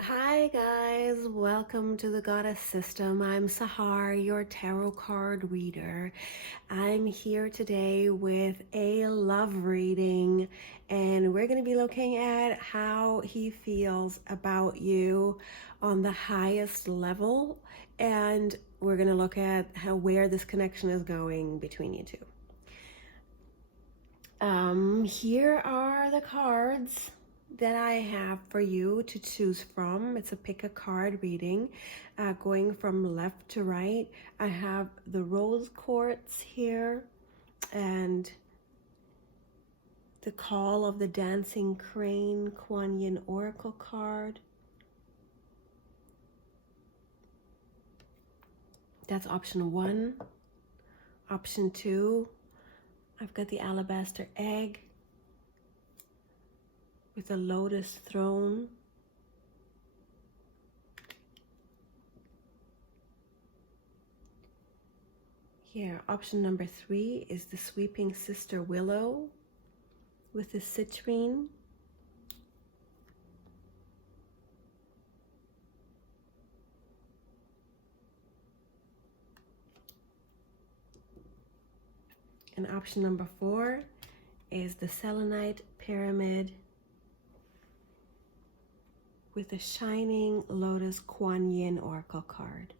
Hi guys, welcome to the Goddess System. I'm Sahar, your tarot card reader. I'm here today with a love reading, and we're going to be looking at how he feels about you on the highest level, and we're going to look at where this connection is going between you two. Here are the cards that I have for you to choose from. It's a pick a card reading, going from left to right. I have the rose quartz here and the call of the dancing crane Kuan Yin oracle card. That's option 1. Option 2, I've got the alabaster egg with a lotus throne. Here, option number 3 is the sweeping sister willow with the citrine. And option number 4 is the Selenite Pyramid with a shining lotus Kuan Yin oracle card.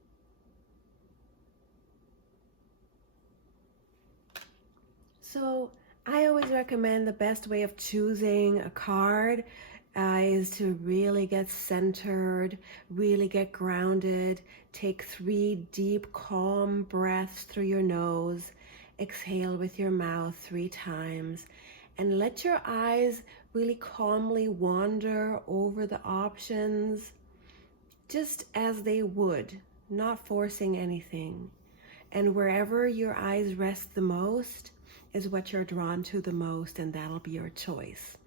So I always recommend the best way of choosing a card is to really get centered, really get grounded. Take 3 deep, calm breaths through your nose. Exhale with your mouth 3 times. And let your eyes really calmly wander over the options, just as they would, not forcing anything. And wherever your eyes rest the most is what you're drawn to the most, and that'll be your choice.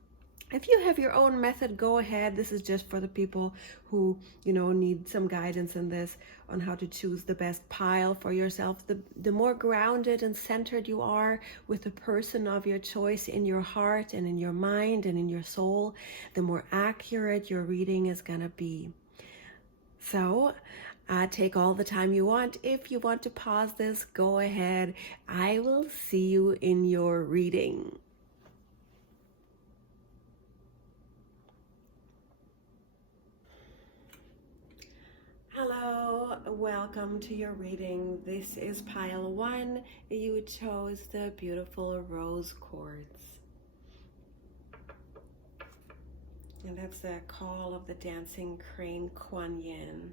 If you have your own method, go ahead. This is just for the people who, need some guidance in this on how to choose the best pile for yourself. The more grounded and centered you are with the person of your choice in your heart and in your mind and in your soul, the more accurate your reading is going to be. So, take all the time you want. If you want to pause this, go ahead. I will see you in your reading. Hello, welcome to your reading. This is pile 1. You chose the beautiful rose quartz. And that's the call of the dancing crane Kuan Yin.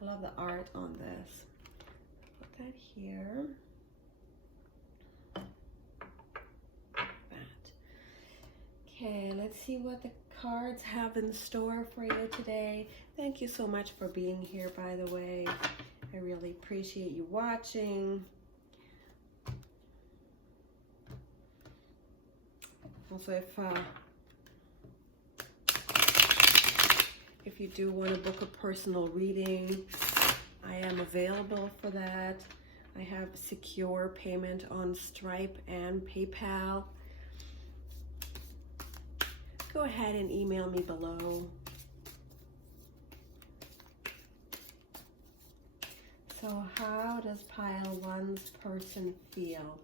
I love the art on this. Put that here. Okay, let's see what the cards have in store for you today. Thank you so much for being here, by the way. I really appreciate you watching. Also, if you do want to book a personal reading, I am available for that. I have secure payment on Stripe and PayPal. Go ahead and email me below. So how does pile 1's person feel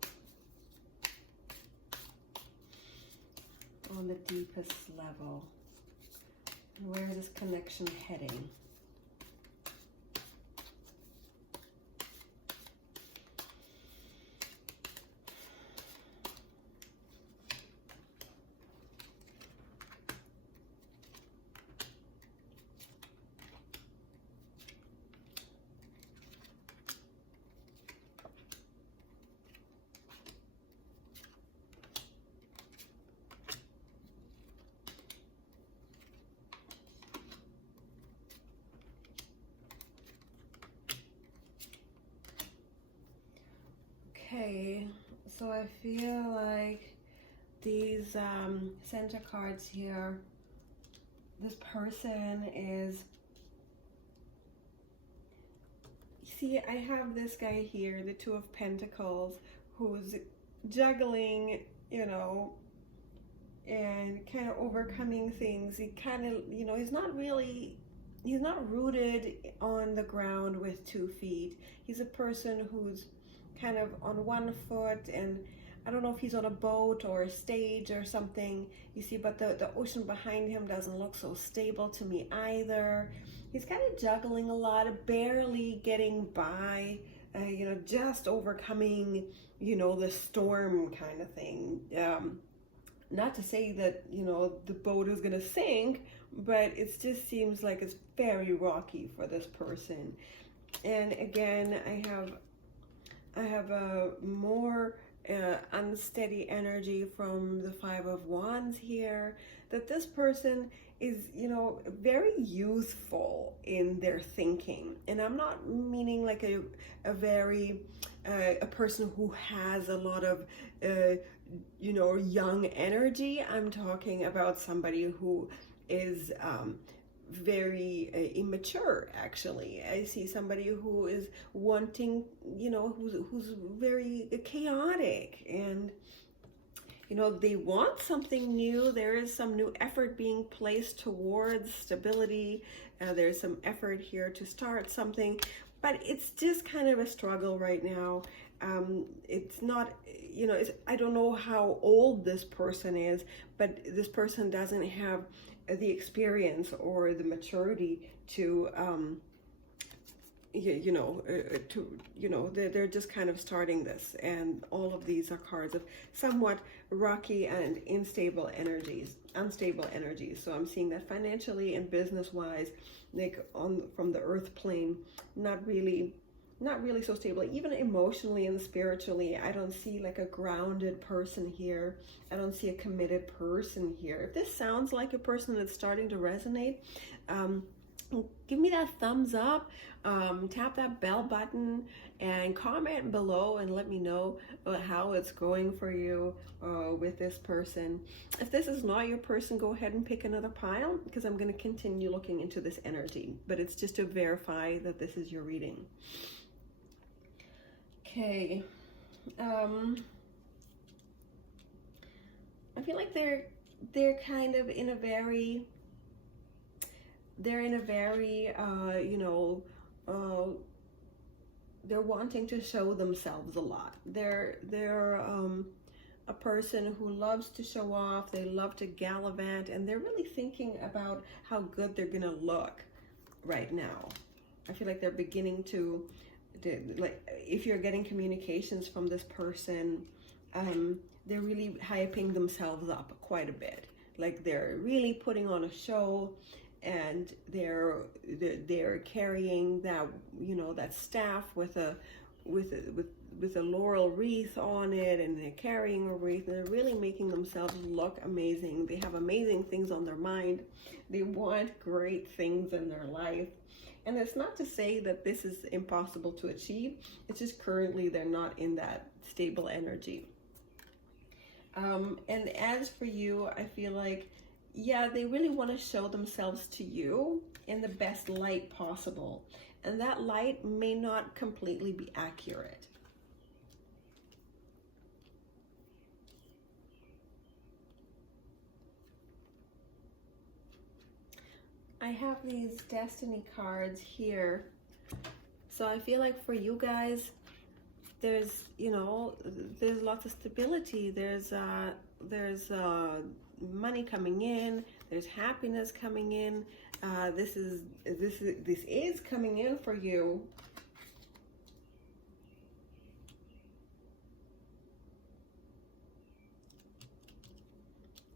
on the deepest level? And where is this connection heading? Okay, so I feel like these center cards here, this person is, see, I have this guy here, the 2 of Pentacles, who's juggling, and kind of overcoming things. He kind of, you know, he's not rooted on the ground with 2 feet. He's a person who's kind of on one foot, and I don't know if he's on a boat or a stage or something, you see, but the ocean behind him doesn't look so stable to me either. He's kind of juggling a lot, barely getting by, you know, just overcoming, you know, the storm kind of thing. Not to say that, you know, the boat is going to sink, but it just seems like it's very rocky for this person. And again, I have a more unsteady energy from the 5 of Wands here, that this person is, you know, very youthful in their thinking. And I'm not meaning like a person who has a lot of you know, young energy. I'm talking about somebody who is very immature, actually. I see somebody who is wanting, you know, who's very chaotic, and you know, they want something new. There is some new effort being placed towards stability. There's some effort here to start something, but it's just kind of a struggle right now. It's not, you know, I don't know how old this person is, but this person doesn't have the experience or the maturity to, they're just kind of starting this. And all of these are cards of somewhat rocky and unstable energies. So I'm seeing that financially and business-wise, like from the earth plane, not really so stable. Even emotionally and spiritually, I don't see like a grounded person here. I don't see a committed person here. If this sounds like a person that's starting to resonate, give me that thumbs up, tap that bell button, and comment below and let me know how it's going for you with this person. If this is not your person, go ahead and pick another pile, because I'm going to continue looking into this energy, but it's just to verify that this is your reading. Okay, I feel like they're kind of in a very, they're wanting to show themselves a lot. They're a person who loves to show off. They love to gallivant, and they're really thinking about how good they're gonna look right now. I feel like they're beginning to, like, if you're getting communications from this person, they're really hyping themselves up quite a bit. Like, they're really putting on a show, and they're carrying that, you know, that staff with a laurel wreath on it, and they're carrying a wreath, and they're really making themselves look amazing. They have amazing things on their mind. They want great things in their life. And it's not to say that this is impossible to achieve. It's just currently they're not in that stable energy. And as for you, I feel like, yeah, they really want to show themselves to you in the best light possible. And that light may not completely be accurate. I have these destiny cards here. So I feel like for you guys, there's, you know, there's lots of stability. There's money coming in. There's happiness coming in. This is coming in for you.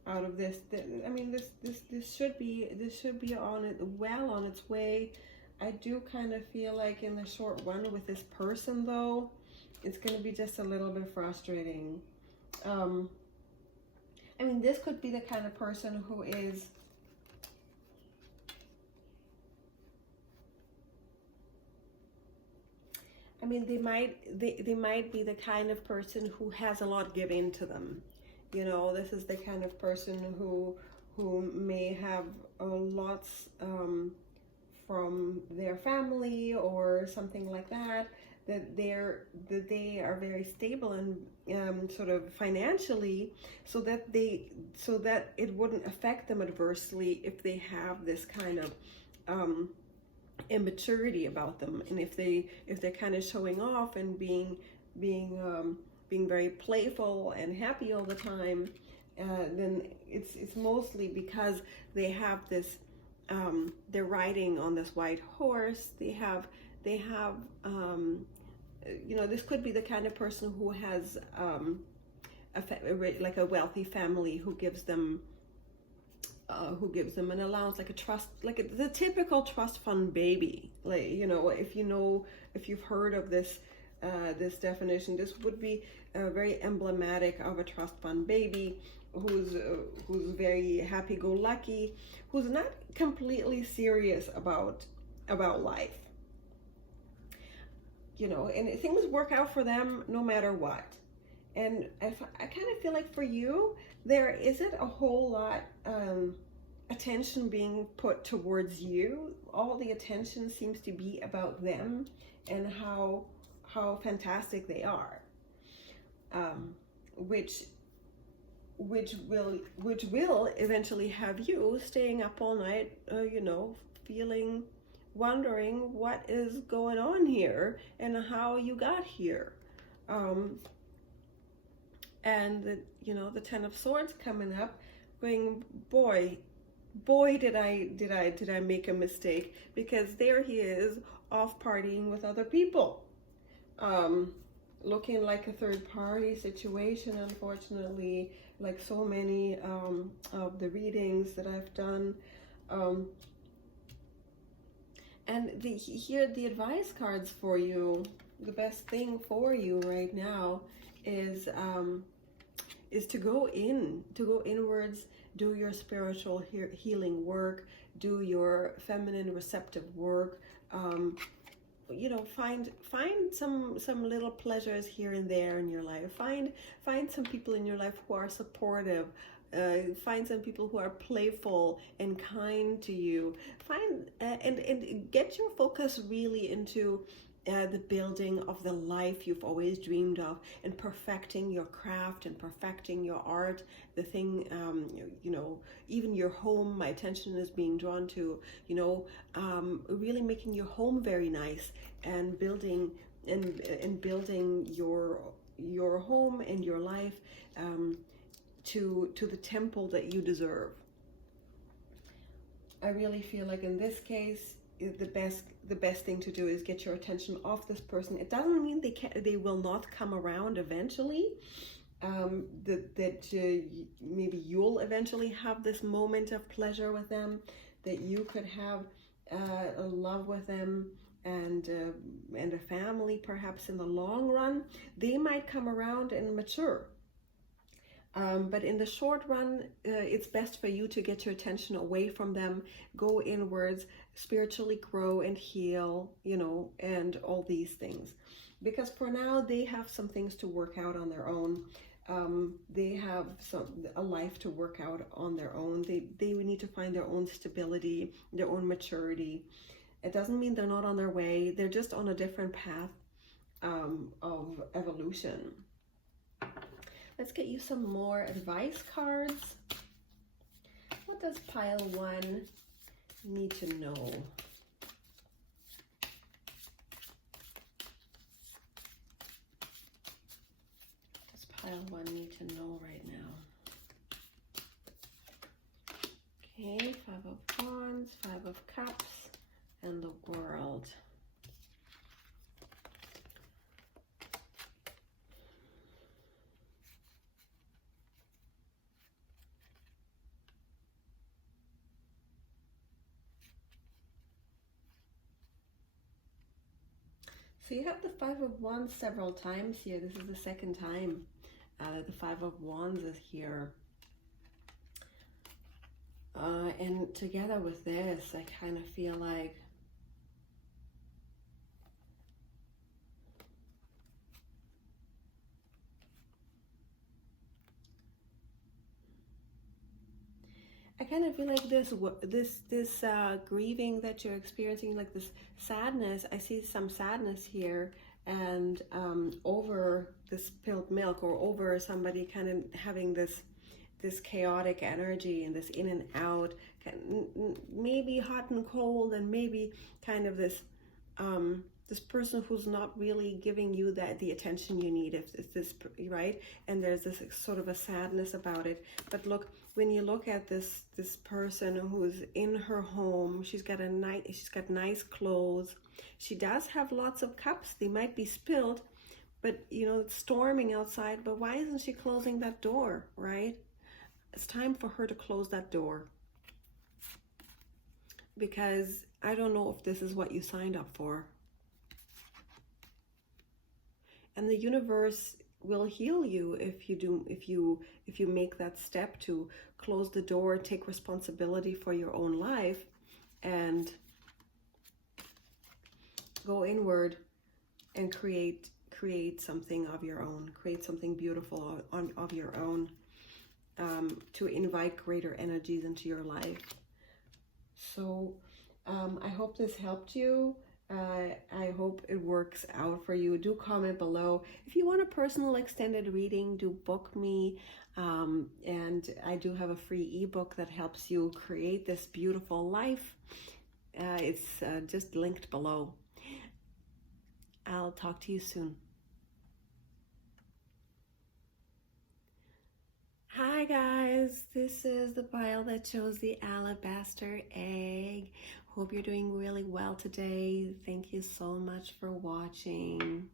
Out of this, I mean, this should be on its way. I do kind of feel like in the short run with this person, though, it's going to be just a little bit frustrating. I mean, this could be the kind of person who is, I mean, they might be the kind of person who has a lot given to them. You know, this is the kind of person who may have lots from their family or something like that. that they are very stable and sort of financially, so that it wouldn't affect them adversely if they have this kind of immaturity about them, and if they're kind of showing off and being very playful and happy all the time, then it's mostly because they have this, they're riding on this white horse. They have this could be the kind of person who has like a wealthy family who gives them an allowance, like a trust, like the typical trust fund baby. Like, if you've heard of this definition, this would be very emblematic of a trust fund baby who's very happy-go-lucky, who's not completely serious about life. And things work out for them no matter what. And I kind of feel like for you, there isn't a whole lot attention being put towards you. All the attention seems to be about them and how fantastic they are, which will eventually have you staying up all night, wondering what is going on here and how you got here. And the Ten of Swords coming up, going, boy, did I make a mistake, because there he is off partying with other people, looking like a third party situation, unfortunately, like so many of the readings that I've done. And here the advice cards for you, the best thing for you right now is to go inwards, do your spiritual healing work, do your feminine receptive work. Find some little pleasures here and there in your life. Find some people in your life who are supportive. Find some people who are playful and kind to you. Find and get your focus really into the building of the life you've always dreamed of, and perfecting your craft and perfecting your art, the thing, even your home. My attention is being drawn to, really making your home very nice, and building your home and your life to the temple that you deserve. I really feel like in this case, the best thing to do is get your attention off this person. It doesn't mean they will not come around eventually. Maybe you'll eventually have this moment of pleasure with them, that you could have a love with them, and a family perhaps in the long run. They might come around and mature. But in the short run, it's best for you to get your attention away from them, go inwards, spiritually grow and heal, and all these things. Because for now, they have some things to work out on their own. They have a life to work out on their own. They need to find their own stability, their own maturity. It doesn't mean they're not on their way. They're just on a different path of evolution. Let's get you some more advice cards. What does pile 1 need to know? What does pile 1 need to know right now? Okay, 5 of Wands, 5 of Cups, and the World. So you have the 5 of Wands several times here. This is the second time that the 5 of Wands is here. And together with this, I kind of feel like this grieving that you're experiencing, like this sadness. I see some sadness here and over this spilled milk, or over somebody kind of having this chaotic energy and this in and out, maybe hot and cold, and maybe kind of this this person who's not really giving you the attention you need, if it's this, right? And there's this sort of a sadness about it. But look, when you look at this person who's in her home, she's got nice clothes. She does have lots of cups. They might be spilled, but you know, it's storming outside. But why isn't she closing that door, right? It's time for her to close that door, because I don't know if this is what you signed up for. And the universe will heal you if you make that step to close the door, take responsibility for your own life, and go inward and create something of your own, create something beautiful of your own, to invite greater energies into your life. So I hope this helped you. I hope it works out for you. Do comment below. If you want a personal extended reading, do book me. And I do have a free ebook that helps you create this beautiful life. It's just linked below. I'll talk to you soon. Hi guys, this is the pile that chose the Alabaster Egg. Hope you're doing really well today. Thank you so much for watching.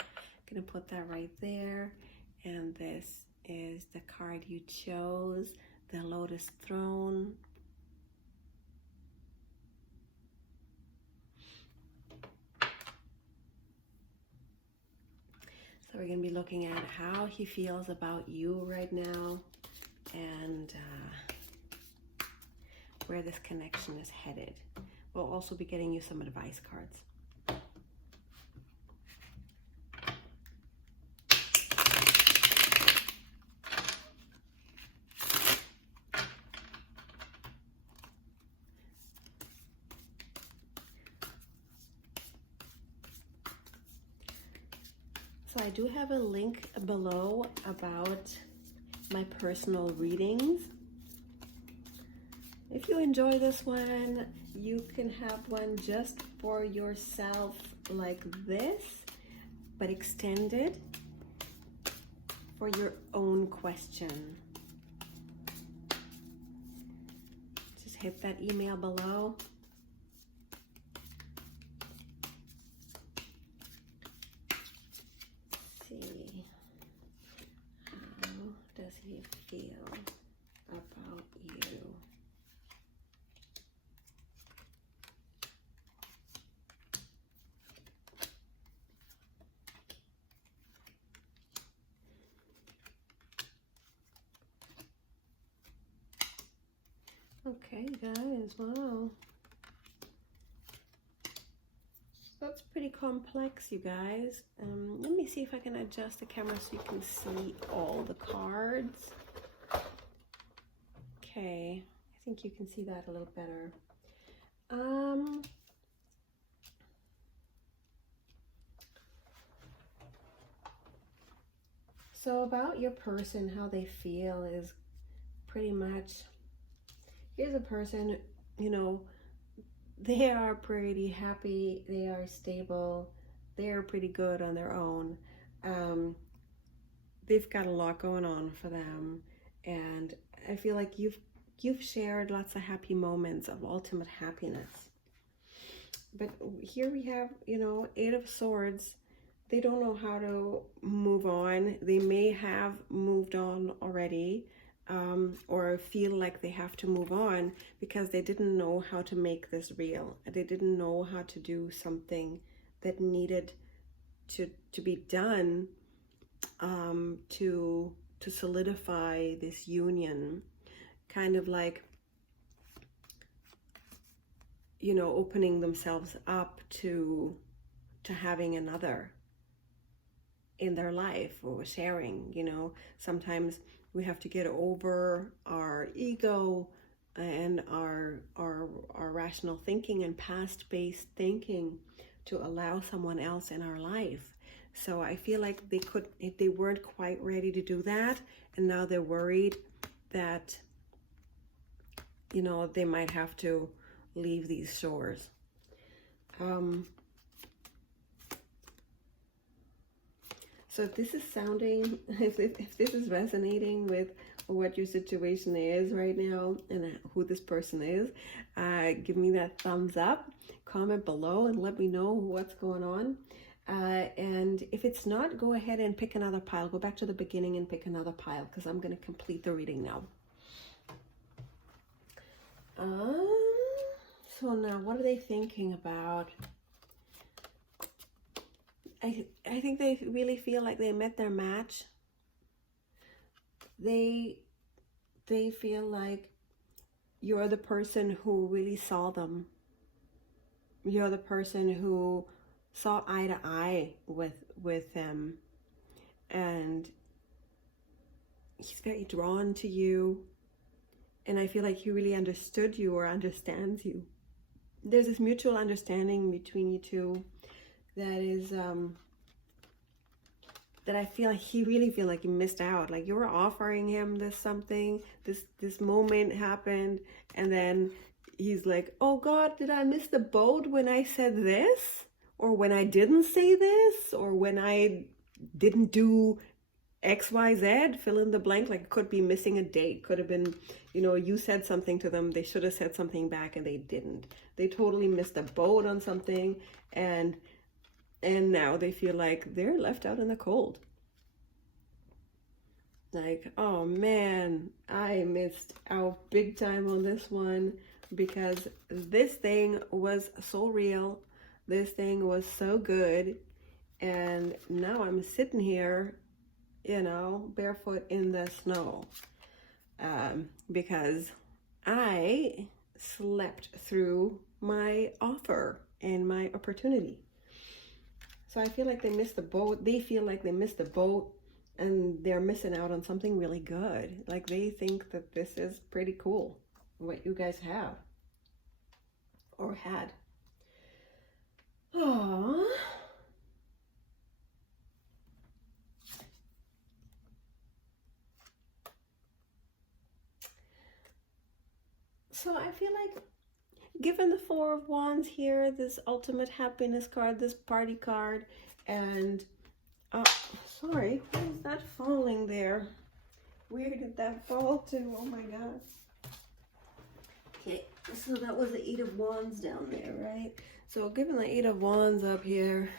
I'm gonna put that right there. And this is the card you chose, the Lotus Throne. So we're going to be looking at how he feels about you right now, and where this connection is headed. We'll also be getting you some advice cards. So I do have a link below about my personal readings. If you enjoy this one, you can have one just for yourself like this, but extended for your own question. Just hit that email below. How does he feel about you? Okay, guys, wow. That's pretty complex, you guys. Let me see if I can adjust the camera so you can see all the cards. Okay, I think you can see that a little better. So about your person, how they feel is pretty much, here's a person, you know, they are pretty happy, they are stable, they are pretty good on their own. They've got a lot going on for them, and I feel like you've shared lots of happy moments of ultimate happiness. But here we have, you know, 8 of Swords. They don't know how to move on. They may have moved on already, or feel like they have to move on because they didn't know how to make this real. They didn't know how to do something that needed to be done to solidify this union. Kind of like, you know, opening themselves up to having another in their life, or sharing. You know, sometimes we have to get over our ego and our rational thinking and past-based thinking to allow someone else in our life. So I feel like they weren't quite ready to do that, and now they're worried that, you know, they might have to leave these shores. So if this is sounding, if this is resonating with what your situation is right now and who this person is, give me that thumbs up, comment below, and let me know what's going on. And if it's not, go ahead and pick another pile. Go back to the beginning and pick another pile, because I'm going to complete the reading now. So now, what are they thinking about? I think they really feel like they met their match. They feel like you're the person who really saw them. You're the person who saw eye to eye with them, and he's very drawn to you, and I feel like he really understood you or understands you. There's this mutual understanding between you two that is that I feel like he really feel like he missed out. Like you were offering him this something, this moment happened, and then he's like, oh God, did I miss the boat when I said this? Or when I didn't say this? Or when I didn't do XYZ, fill in the blank. Like it could be missing a date, could have been, you know, you said something to them, they should have said something back and they didn't. They totally missed a boat on something, and now they feel like they're left out in the cold. Like, oh man, I missed out big time on this one, because this thing was so real. This thing was so good. And now I'm sitting here, you know, barefoot in the snow, because I slept through my offer and my opportunity. So I feel like they missed the boat. They feel like they missed the boat, and they're missing out on something really good. Like they think that this is pretty cool, what you guys have or had. Aww. So I feel like, given the Four of Wands here, this ultimate happiness card, this party card, and sorry, what is that falling there? Where did that fall to? Oh my God. Okay, so that was the Eight of Wands down there, right? So given the Eight of Wands up here,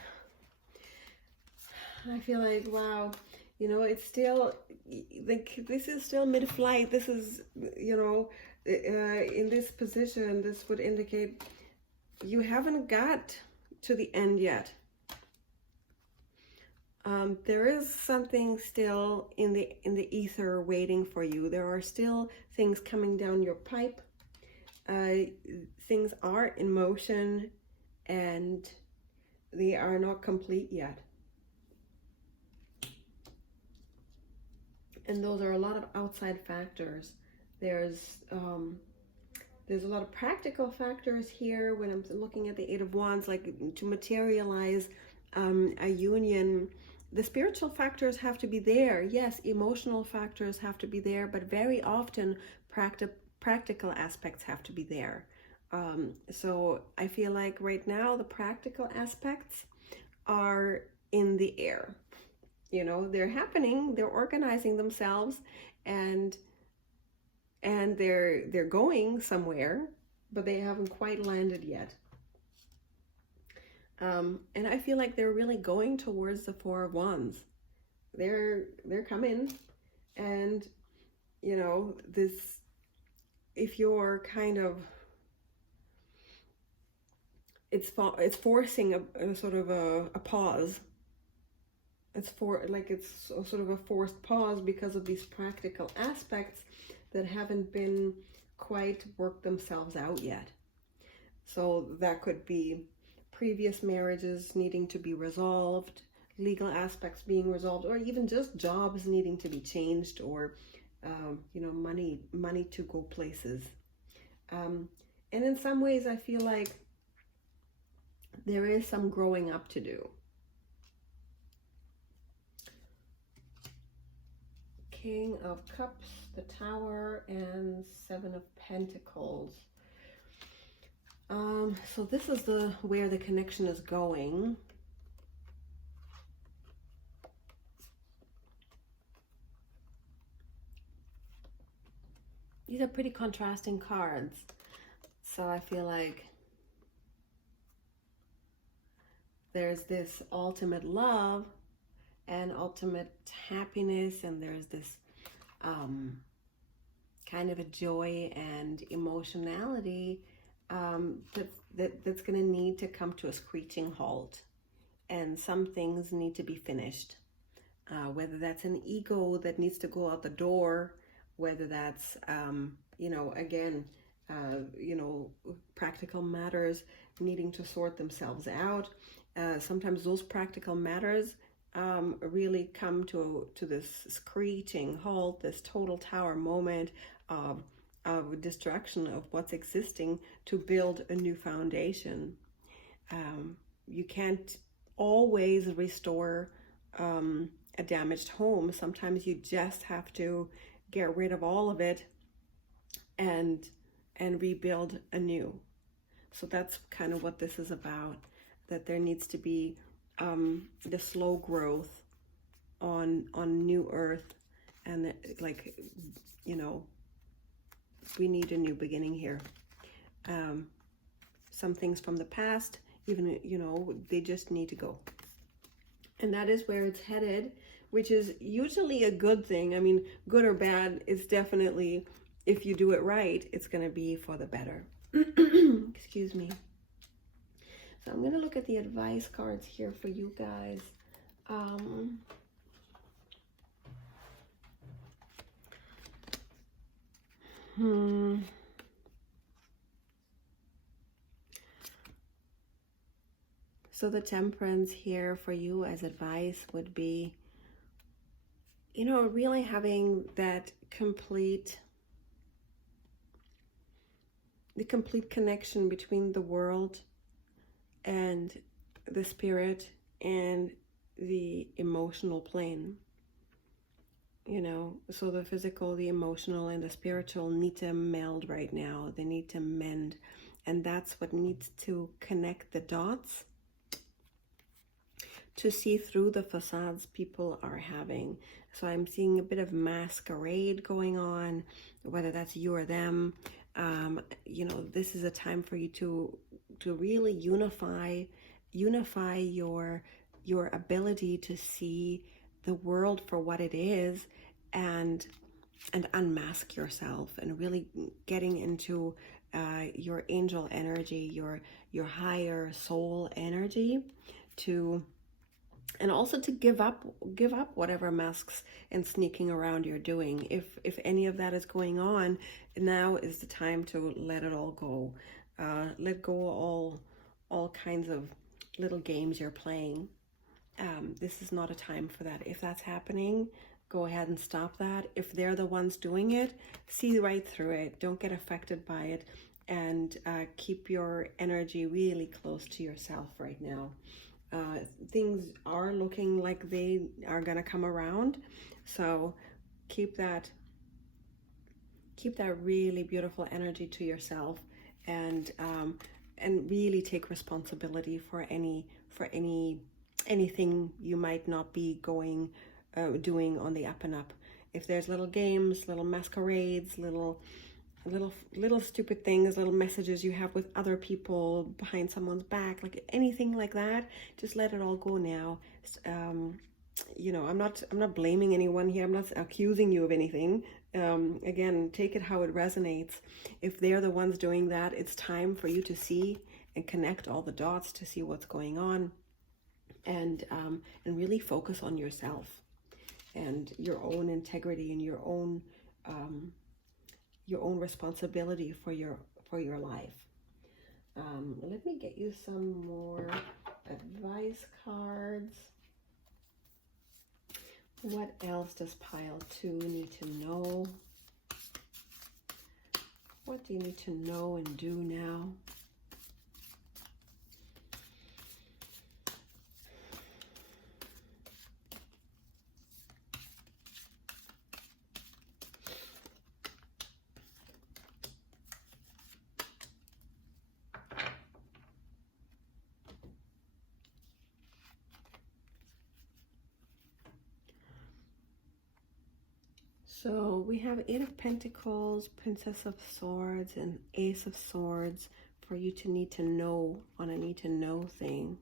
I feel like, wow, you know, it's still, like, this is still mid-flight. This is, you know, in this position, this would indicate you haven't got to the end yet. There is something still in the ether waiting for you. There are still things coming down your pipe. Things are in motion, and they are not complete yet. And those are a lot of outside factors. There's a lot of practical factors here when I'm looking at the Eight of Wands, like to materialize a union. The spiritual factors have to be there. Yes, emotional factors have to be there, but very often practical aspects have to be there. So I feel like right now the practical aspects are in the air. You know, they're happening, they're organizing themselves, and they're going somewhere, but they haven't quite landed yet. And I feel like they're really going towards the Four of Wands. They're coming, and you know, this, if you're kind of, it's forcing a sort of a pause. It's sort of a forced pause because of these practical aspects that haven't been quite worked themselves out yet. So that could be previous marriages needing to be resolved, legal aspects being resolved, or even just jobs needing to be changed, or you know, money to go places. And in some ways I feel like there is some growing up to do. King of Cups, the Tower, and Seven of Pentacles. So this is where the connection is going. These are pretty contrasting cards. So I feel like there's this ultimate love and ultimate happiness, and there's this kind of a joy and emotionality that's going to need to come to a screeching halt. And some things need to be finished. Whether that's an ego that needs to go out the door, whether that's, you know, again, you know, practical matters needing to sort themselves out. Sometimes those practical matters really come to this screeching halt, this total tower moment of destruction of what's existing to build a new foundation. You can't always restore a damaged home. Sometimes you just have to get rid of all of it and rebuild anew. So that's kind of what this is about, that there needs to be the slow growth on new earth, and that, like, you know, we need a new beginning here. Some things from the past, even, you know, they just need to go. And that is where it's headed, which is usually a good thing. I mean, good or bad, it's definitely, if you do it right, it's going to be for the better. Excuse me. So I'm going to look at the advice cards here for you guys. So the Temperance here for you as advice would be, you know, really having that complete connection between the world and the spirit and the emotional plane. You know, so the physical, the emotional, and the spiritual need to meld right now. They need to mend. And that's what needs to connect the dots to see through the facades people are having. So I'm seeing a bit of masquerade going on, whether that's you or them. You know, this is a time for you to really unify your ability to see the world for what it is, and unmask yourself, and really getting into your angel energy, your higher soul energy, and also to give up whatever masks and sneaking around you're doing. If any of that is going on, now is the time to let it all go. Let go of all kinds of little games you're playing. This is not a time for that. If that's happening, go ahead and stop that. If they're the ones doing it, see right through it. Don't get affected by it, and keep your energy really close to yourself right now. Things are looking like they are going to come around, so keep that really beautiful energy to yourself, and really take responsibility for anything you might not be doing on the up and up. If there's little games, little masquerades, little stupid things, little messages you have with other people behind someone's back, like anything like that, just let it all go now. You know, I'm not blaming anyone here. I'm not accusing you of anything. Again, take it how it resonates. If they're the ones doing that, it's time for you to see and connect all the dots to see what's going on, and really focus on yourself and your own integrity and your own responsibility for your life. Let me get you some more advice cards. What else does pile 2 need to know? What do you need to know and do now? So we have Eight of Pentacles, Princess of Swords, and Ace of Swords for you to need to know on a need to know thing.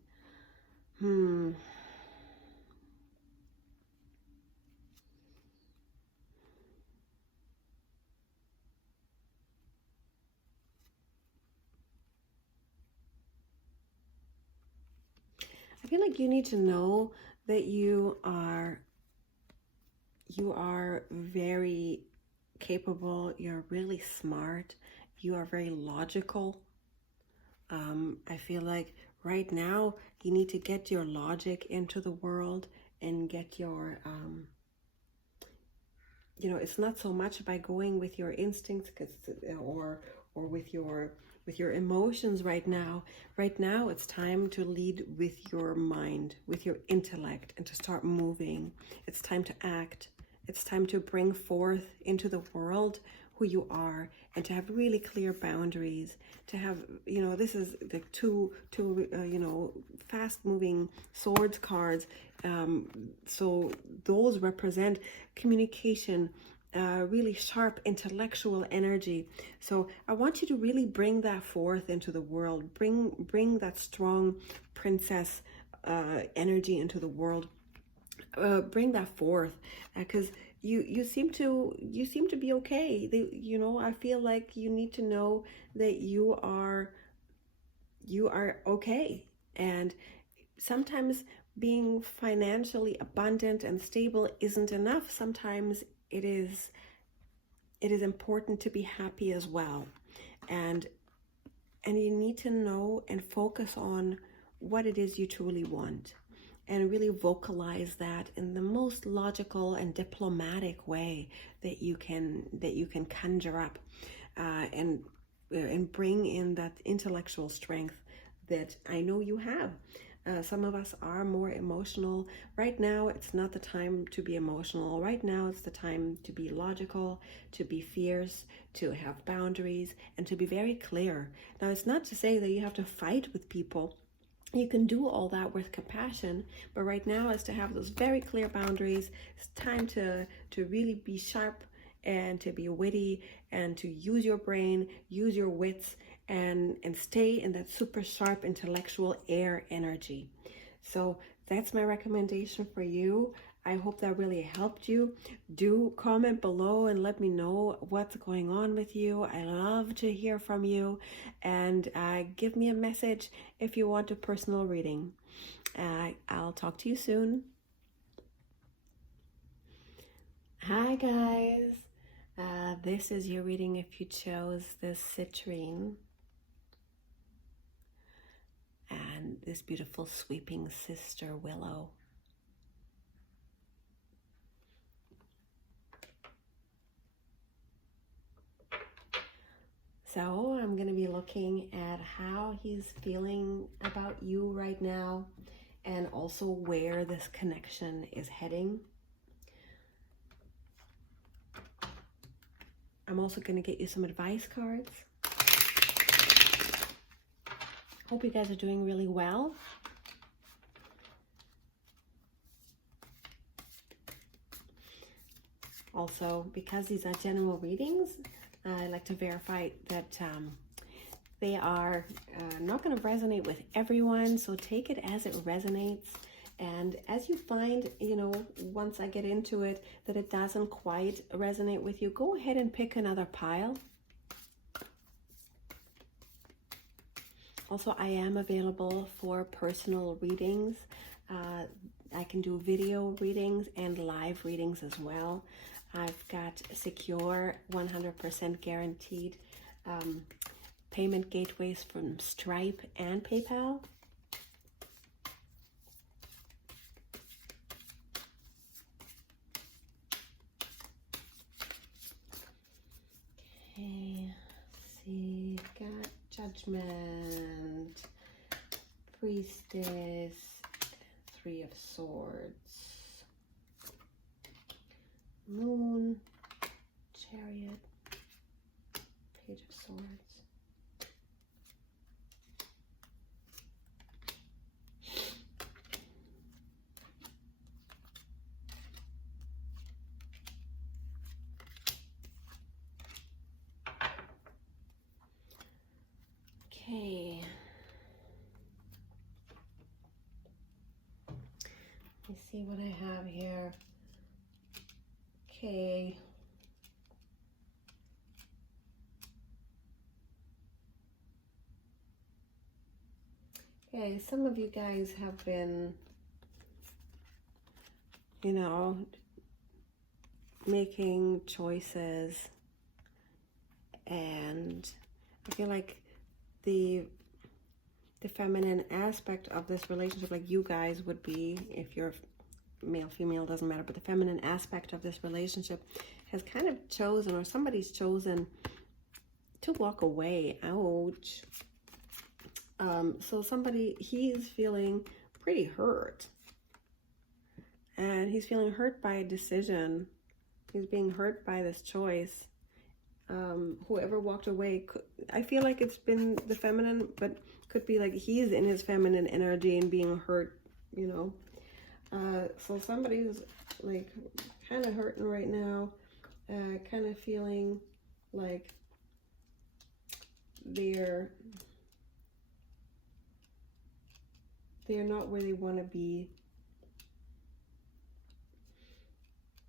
I feel like you need to know that you are very capable, you're really smart, you are very logical. I feel like right now you need to get your logic into the world and get your, it's not so much by going with your instincts or with your emotions right now. Right now it's time to lead with your mind, with your intellect, and to start moving. It's time to act. It's time to bring forth into the world who you are, and to have really clear boundaries, to have, this is the two fast moving swords cards. So those represent communication, really sharp intellectual energy. So I want you to really bring that forth into the world. Bring that strong princess energy into the world. Bring that forth, because you seem to be okay. I feel like you need to know that you are okay. And sometimes being financially abundant and stable isn't enough. Sometimes it is important to be happy as well. And you need to know and focus on what it is you truly want, and really vocalize that in the most logical and diplomatic way that you can conjure up, and bring in that intellectual strength that I know you have. Some of us are more emotional. Right now, it's not the time to be emotional. Right now, it's the time to be logical, to be fierce, to have boundaries, and to be very clear. Now, it's not to say that you have to fight with people. You can do all that with compassion, but right now is to have those very clear boundaries. It's time to really be sharp and to be witty and to use your brain, use your wits, and stay in that super sharp intellectual air energy. So that's my recommendation for you. I hope that really helped you. Do comment below and let me know what's going on with you. I love to hear from you. And give me a message if you want a personal reading. I'll talk to you soon. Hi guys. This is your reading if you chose this citrine and this beautiful sweeping sister willow. So I'm going to be looking at how he's feeling about you right now, and also where this connection is heading. I'm also going to get you some advice cards. Hope you guys are doing really well. Also, because these are general readings, I like to verify that they are not going to resonate with everyone, so take it as it resonates. And as you find, once I get into it, that it doesn't quite resonate with you, go ahead and pick another pile. Also, I am available for personal readings. I can do video readings and live readings as well. I've got secure, 100% guaranteed payment gateways from Stripe and PayPal. Okay, let's see, got Judgment, Priestess, Three of Swords, Moon, Chariot, Page of Swords. see what I have here. Okay. Okay, some of you guys have been, you know, making choices, and I feel like the feminine aspect of this relationship, like you guys would be, if you're male, female, doesn't matter, but the feminine aspect of this relationship has kind of chosen, or somebody's chosen to walk away. Ouch. So somebody, he's feeling pretty hurt, and he's feeling hurt by a decision. He's being hurt by this choice. Whoever walked away, I feel like it's been the feminine, but could be like he's in his feminine energy and being hurt, you know. So somebody's like kind of hurting right now, kind of feeling like they're not where they want to be.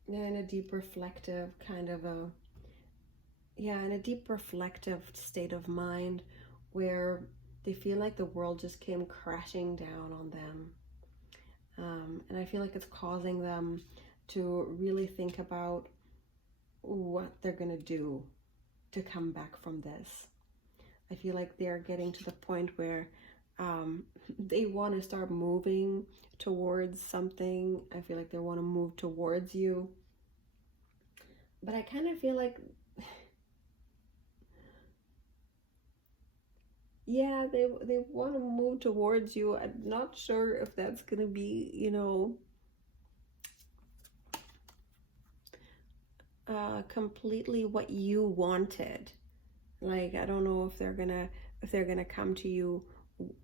They're in a deep reflective kind of in a deep reflective state of mind where they feel like the world just came crashing down on them. And I feel like it's causing them to really think about what they're going to do to come back from this. I feel like they're getting to the point where they want to start moving towards something. I feel like they want to move towards you. But I kind of feel like, yeah, they want to move towards you. I'm not sure if that's going to be, you know, completely what you wanted. Like, I don't know if they're gonna come to you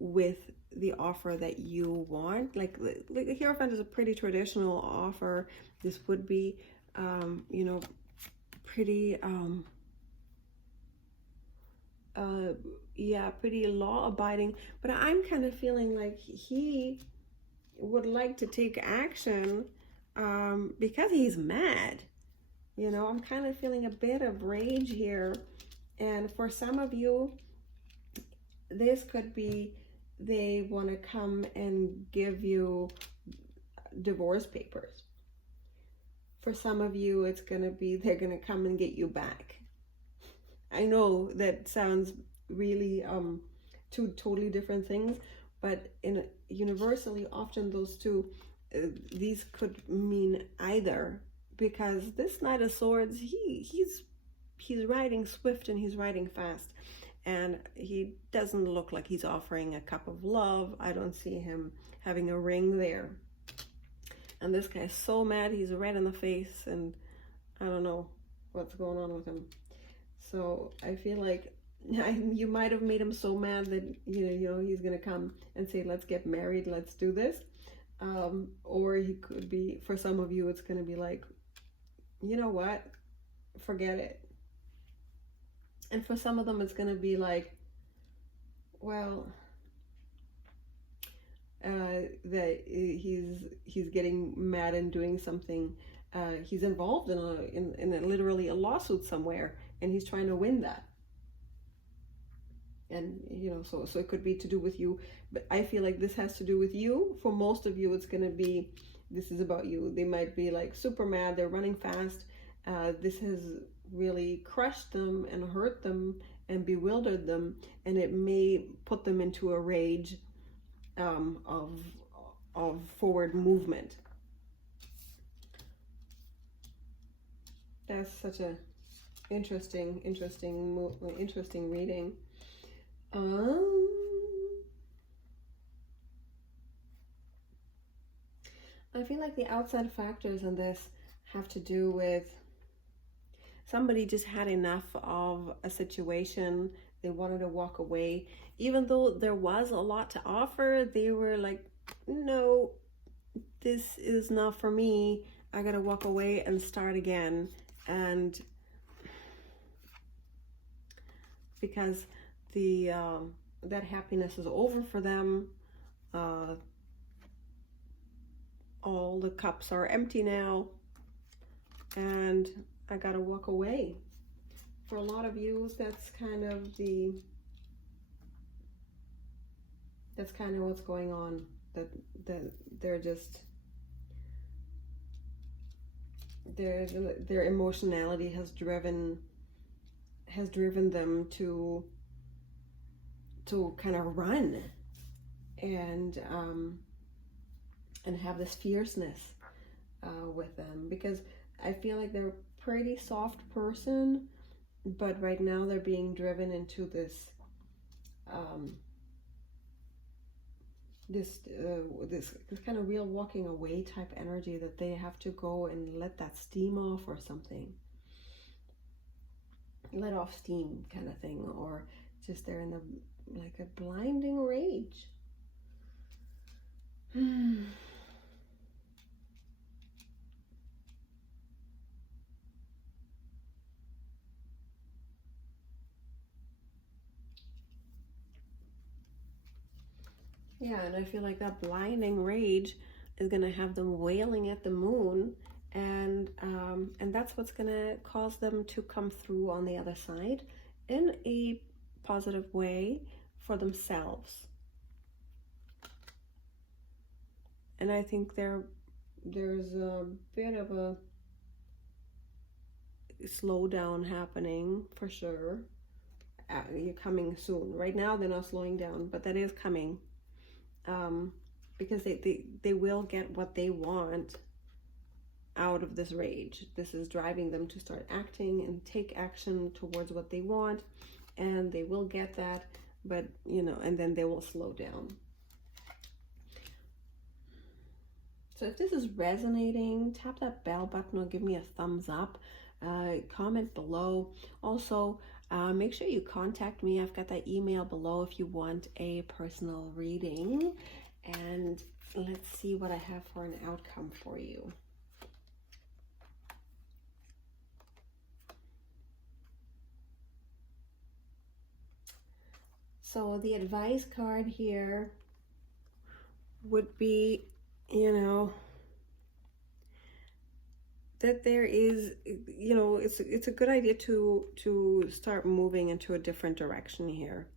with the offer that you want. Like the Hierophant is a pretty traditional offer. This would be, you know, pretty, pretty law-abiding. But I'm kind of feeling like he would like to take action because he's mad. You know, I'm kind of feeling a bit of rage here. And for some of you, this could be they want to come and give you divorce papers. For some of you, it's going to be they're going to come and get you back. I know that sounds really two totally different things, but universally, often those two, these could mean either, because this Knight of Swords, he's riding swift and he's riding fast, and he doesn't look like he's offering a cup of love. I don't see him having a ring there. And this guy's so mad, he's red in the face, and I don't know what's going on with him. So I feel like you might have made him so mad that you know he's gonna come and say, let's get married, let's do this. Or he could be, for some of you, it's gonna be like, you know what, forget it. And for some of them, it's going to be like, well, that he's getting mad and doing something. He's involved in literally a lawsuit somewhere, and he's trying to win that. And you know, so it could be to do with you, but I feel like this has to do with you. For most of you, it's going to be, this is about you. They might be like super mad, they're running fast. This has really crushed them and hurt them and bewildered them, and it may put them into a rage of forward movement. That's such a interesting reading. I feel like the outside factors in this have to do with somebody just had enough of a situation. They wanted to walk away. Even though there was a lot to offer, they were like, no, this is not for me. I gotta walk away and start again. And because that happiness is over for them, all the cups are empty now, and I gotta walk away. For a lot of you, that's kind of what's going on. That they're just their emotionality has driven them to kind of run and have this fierceness with them, because I feel like they're a pretty soft person, but right now they're being driven into this this kind of real walking away type energy, that they have to go and let that steam off or something, let off steam kind of thing, or just they're in like a blinding rage. Yeah, and I feel like that blinding rage is gonna have them wailing at the moon, and that's what's gonna cause them to come through on the other side in a positive way for themselves. And I think there's a bit of a slowdown happening for sure. You're coming soon. Right now they're not slowing down, but that is coming. Because they will get what they want out of this rage. This is driving them to start acting and take action towards what they want, and they will get that, but and then they will slow down. So if this is resonating, tap that bell button or give me a thumbs up. Comment below. Also, make sure you contact me. I've got that email below if you want a personal reading. And let's see what I have for an outcome for you. So the advice card here would be, that there is, it's a good idea to start moving into a different direction here.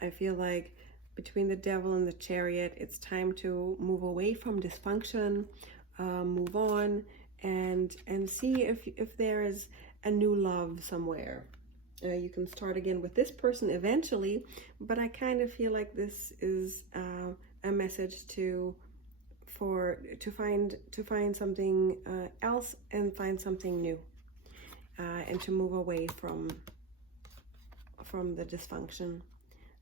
I feel like between the Devil and the Chariot, it's time to move away from dysfunction, move on, and see if there is a new love somewhere. You can start again with this person eventually, but I kind of feel like this is a message to find something else and find something new, and to move away from the dysfunction,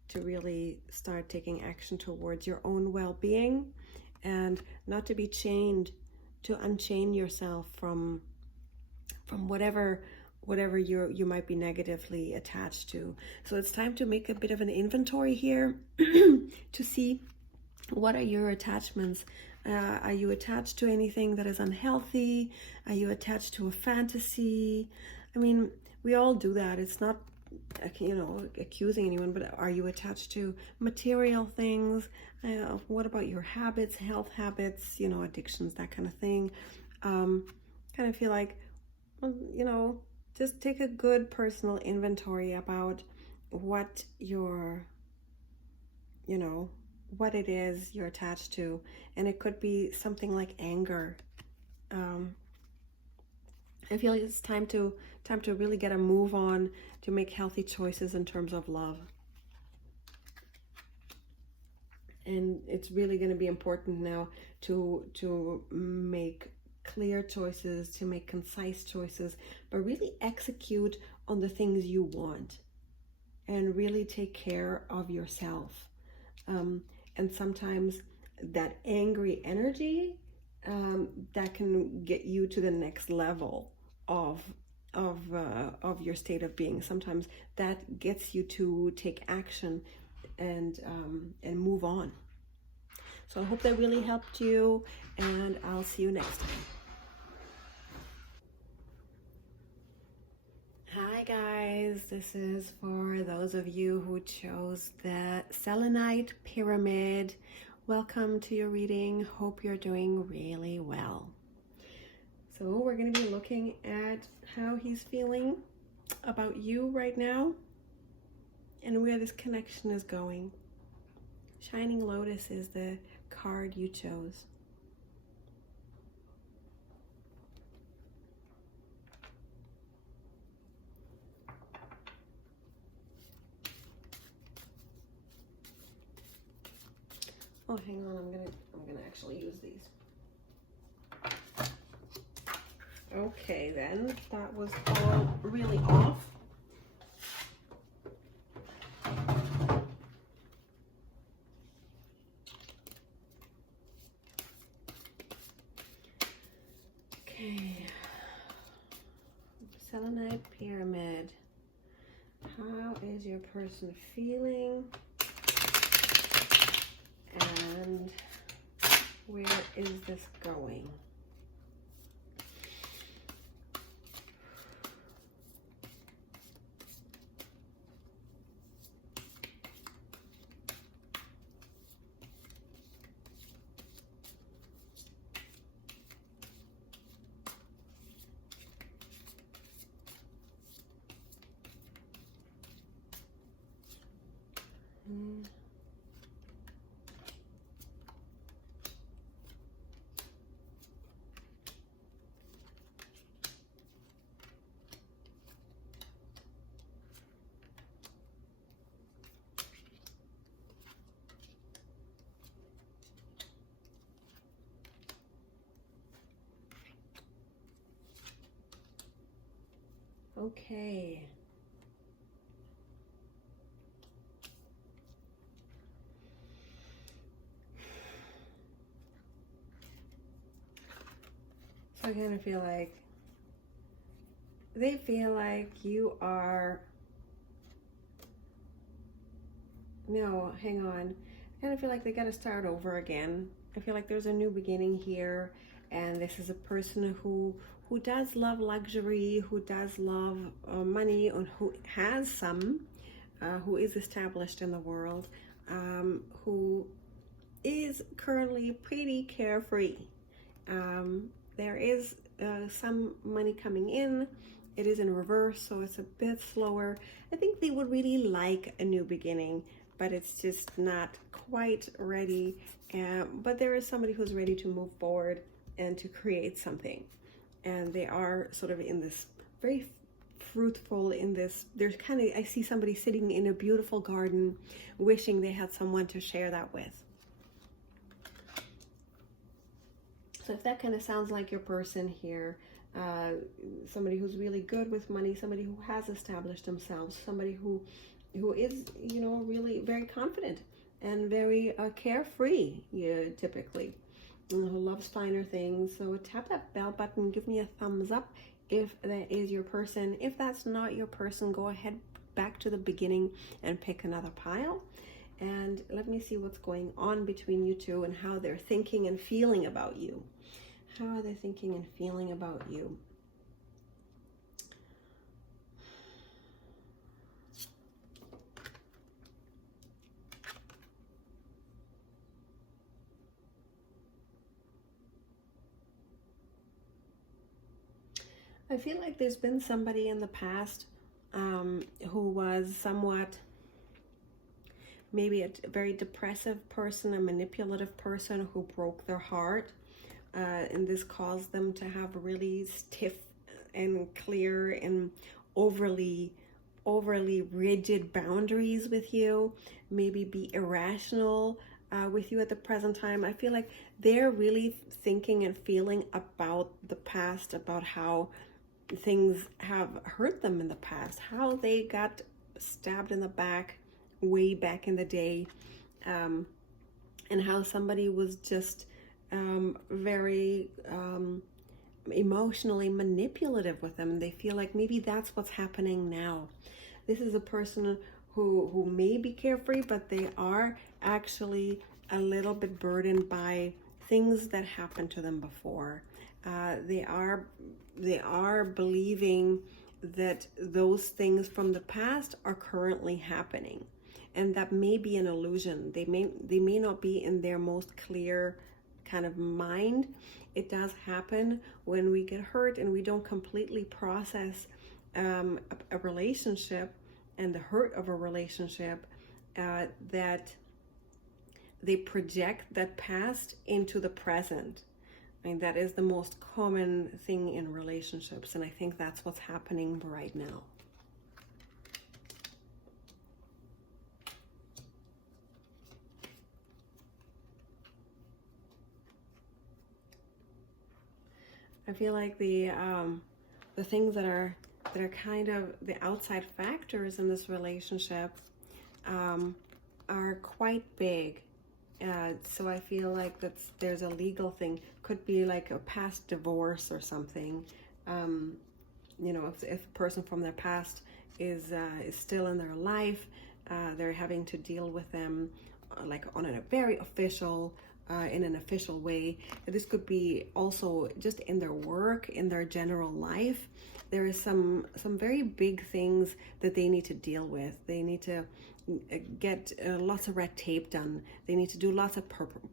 to really start taking action towards your own well-being, and not to be chained, to unchain yourself from whatever you might be negatively attached to. So it's time to make a bit of an inventory here to see what are your attachments. Are you attached to anything that is unhealthy? Are you attached to a fantasy? I mean, we all do that. It's not, accusing anyone, but are you attached to material things? What about your habits, health habits, addictions, that kind of thing? Kind of feel like, just take a good personal inventory about what what it is you're attached to. And it could be something like anger. I feel like it's time to really get a move on, to make healthy choices in terms of love. And it's really going to be important now to make clear choices, to make concise choices, but really execute on the things you want, and really take care of yourself. And sometimes that angry energy, that can get you to the next level of your state of being. Sometimes that gets you to take action and move on. So I hope that really helped you, and I'll see you next time. Hi guys, this is for those of you who chose the Selenite Pyramid Welcome to your reading. Hope you're doing really well. So we're going to be looking at how he's feeling about you right now and where this connection is going. Shining Lotus is the card you chose. Oh, hang on, I'm gonna actually use these. Okay, then that was all really off. Okay, Selenite Pyramid. How is your person feeling? And where is this going? Okay. So I kind of feel like they feel like you are, no, hang on. I kind of feel like they got to start over again. I feel like there's a new beginning here, and this is a person who does love luxury, who does love money, and who has some, who is established in the world, who is currently pretty carefree. There is some money coming in. It is in reverse, so it's a bit slower. I think they would really like a new beginning, but it's just not quite ready. But there is somebody who's ready to move forward and to create something. And they are sort of in this very fruitful, in this, there's kind of, I see somebody sitting in a beautiful garden wishing they had someone to share that with. So if that kind of sounds like your person here, somebody who's really good with money, somebody who has established themselves, somebody who is, you know, really very confident and very carefree, typically, who loves finer things. So tap that bell button, give me a thumbs up if that is your person. If that's not your person, go ahead back to the beginning and pick another pile. And let me see what's going on between you two and how they're thinking and feeling about you. How are they thinking and feeling about you? I feel like there's been somebody in the past who was somewhat, maybe a very depressive person, a manipulative person who broke their heart. And this caused them to have really stiff and clear and overly rigid boundaries with you, maybe be irrational with you at the present time. I feel like they're really thinking and feeling about the past, about how things have hurt them in the past, how they got stabbed in the back way back in the day, and how somebody was just very emotionally manipulative with them. They feel like maybe that's what's happening now. This is a person who may be carefree, but they are actually a little bit burdened by things that happened to them before. They are believing that those things from the past are currently happening. and that may be an illusion. They may not be in their most clear kind of mind. It does happen when we get hurt and we don't completely process a relationship and the hurt of a relationship, that they project that past into the present. I mean, that is the most common thing in relationships, and I think that's what's happening right now. I feel like the things that are kind of the outside factors in this relationship are quite big. So I feel like there's a legal thing. Could be like a past divorce or something. You know, if a person from their past is still in their life, they're having to deal with them like on a very official, in an official way. This could be also just in their work, in their general life. There is some very big things that they need to deal with. They need to get lots of red tape done. They need to do lots of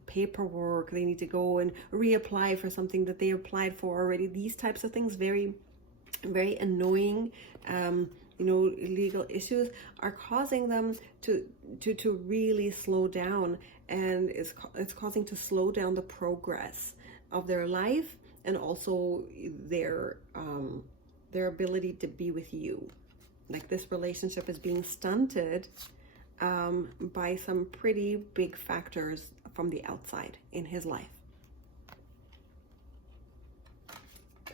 paperwork. They need to go and reapply for something that they applied for already. These types of things, very, very annoying. You know, legal issues are causing them to really slow down, and it's causing to slow down the progress of their life and also their ability to be with you. Like, this relationship is being stunted by some pretty big factors from the outside in his life.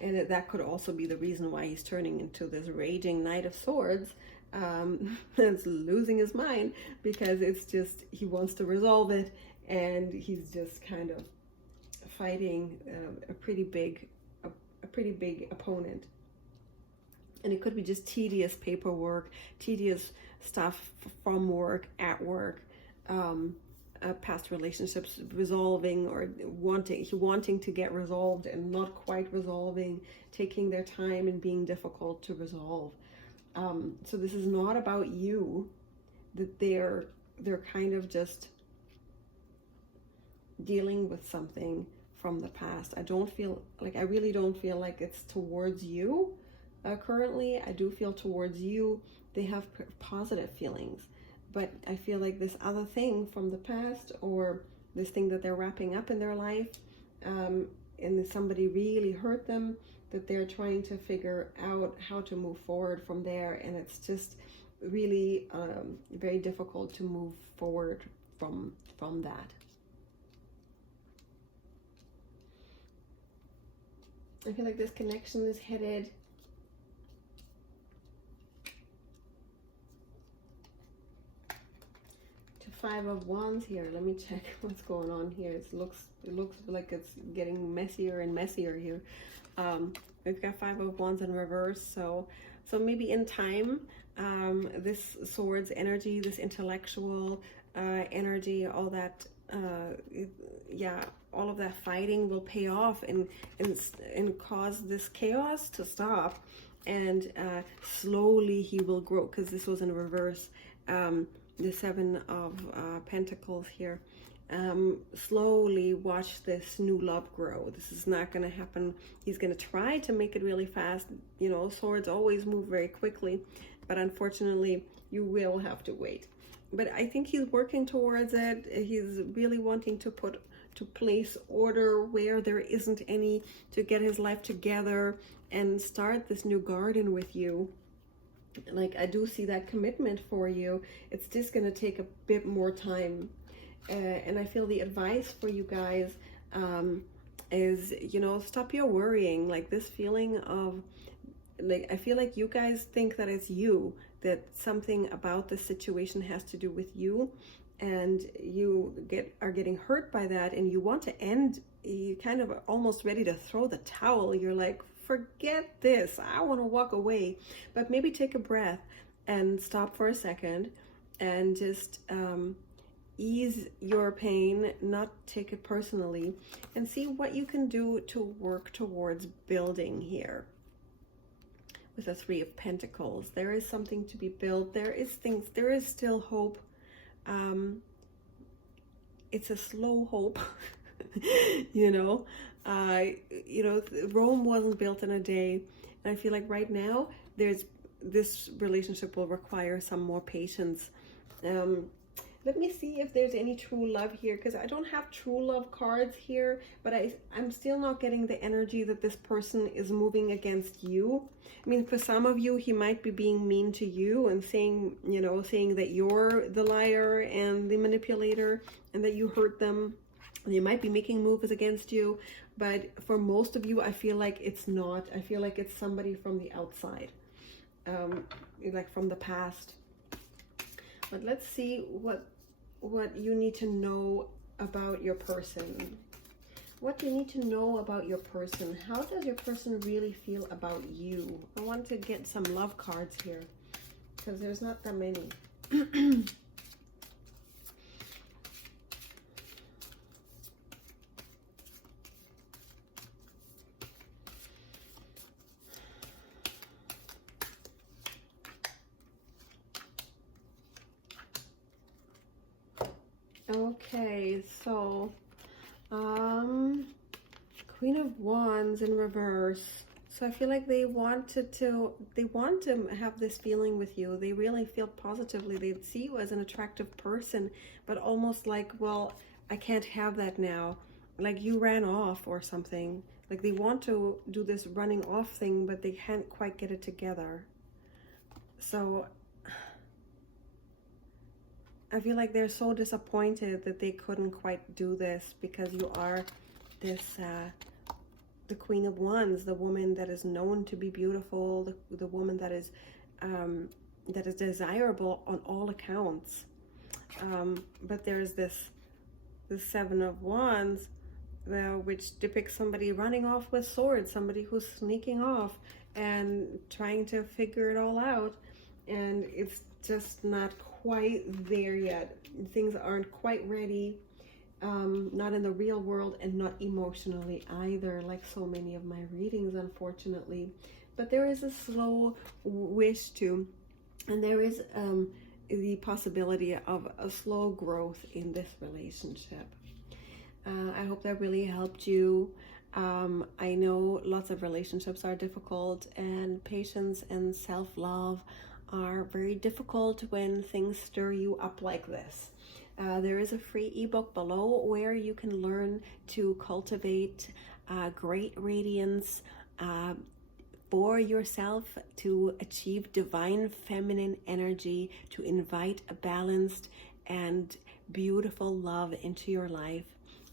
And that could also be the reason why he's turning into this raging Knight of Swords, that's losing his mind, because it's just, he wants to resolve it, and he's just kind of fighting a pretty big opponent. And it could be just tedious paperwork, tedious stuff from work, at work, past relationships resolving or wanting to get resolved and not quite resolving, taking their time and being difficult to resolve. So this is not about you, that they're kind of just dealing with something from the past. I really don't feel like it's towards you. Currently, I do feel towards you they have positive feelings, but I feel like this other thing from the past, or this thing that they're wrapping up in their life, and somebody really hurt them, that they're trying to figure out how to move forward from there, and it's just really very difficult to move forward from that. I feel like this connection is headed to 5 of Wands here. Let me check what's going on here. It looks like it's getting messier and messier here. We've got 5 of Wands in reverse, so maybe in time, this Swords energy, this intellectual energy, all that, all of that fighting will pay off and cause this chaos to stop, and slowly he will grow, because this was in reverse. The 7 of Pentacles here. Slowly watch this new love grow. This is not going to happen. He's going to try to make it really fast. You know, swords always move very quickly, but unfortunately you will have to wait. But I think he's working towards it. He's really wanting to put to place order where there isn't any, to get his life together and start this new garden with you. Like, I do see that commitment for you. It's just going to take a bit more time. And I feel the advice for you guys is, you know, stop your worrying. Like, this feeling of, like, I feel like you guys think that it's you, that something about the situation has to do with you, and you are getting hurt by that, and you want to end. You kind of almost ready to throw the towel. You're like, forget this, I want to walk away. But maybe take a breath and stop for a second and just ease your pain, not take it personally, and see what you can do to work towards building here. With the 3 of Pentacles, there is something to be built. There is still hope. it's a slow hope. you know, Rome wasn't built in a day, and I feel like right now this relationship will require some more patience. Let me see if there's any true love here, because I don't have true love cards here, but I'm still not getting the energy that this person is moving against you. I mean, for some of you, he might be being mean to you and saying that you're the liar and the manipulator and that you hurt them. They might be making moves against you, but for most of you, I feel like it's not. I feel like it's somebody from the outside, like from the past. But let's see what you need to know about your person. What do you need to know about your person? How does your person really feel about you? I want to get some love cards here, because there's not that many. Okay, so Queen of Wands in reverse. So I feel like they want to have this feeling with you. They really feel positively. They see you as an attractive person, but almost like, well, I can't have that now. Like you ran off or something. Like they want to do this running off thing, but they can't quite get it together. So I feel like they're so disappointed that they couldn't quite do this, because you are this, the Queen of Wands, the woman that is known to be beautiful, the woman that is desirable on all accounts. But there's the Seven of Wands, which depicts somebody running off with swords, somebody who's sneaking off and trying to figure it all out, and it's just not quite there yet. Things aren't quite ready, not in the real world and not emotionally either, like so many of my readings, unfortunately. But there is a slow wish to, and there is the possibility of a slow growth in this relationship. I hope that really helped you. I know lots of relationships are difficult, and patience and self-love are very difficult when things stir you up like this. There is a free ebook below where you can learn to cultivate great radiance for yourself, to achieve divine feminine energy, to invite a balanced and beautiful love into your life.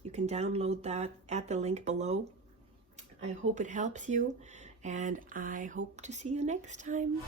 You can download that at the link below. I hope it helps you, and I hope to see you next time.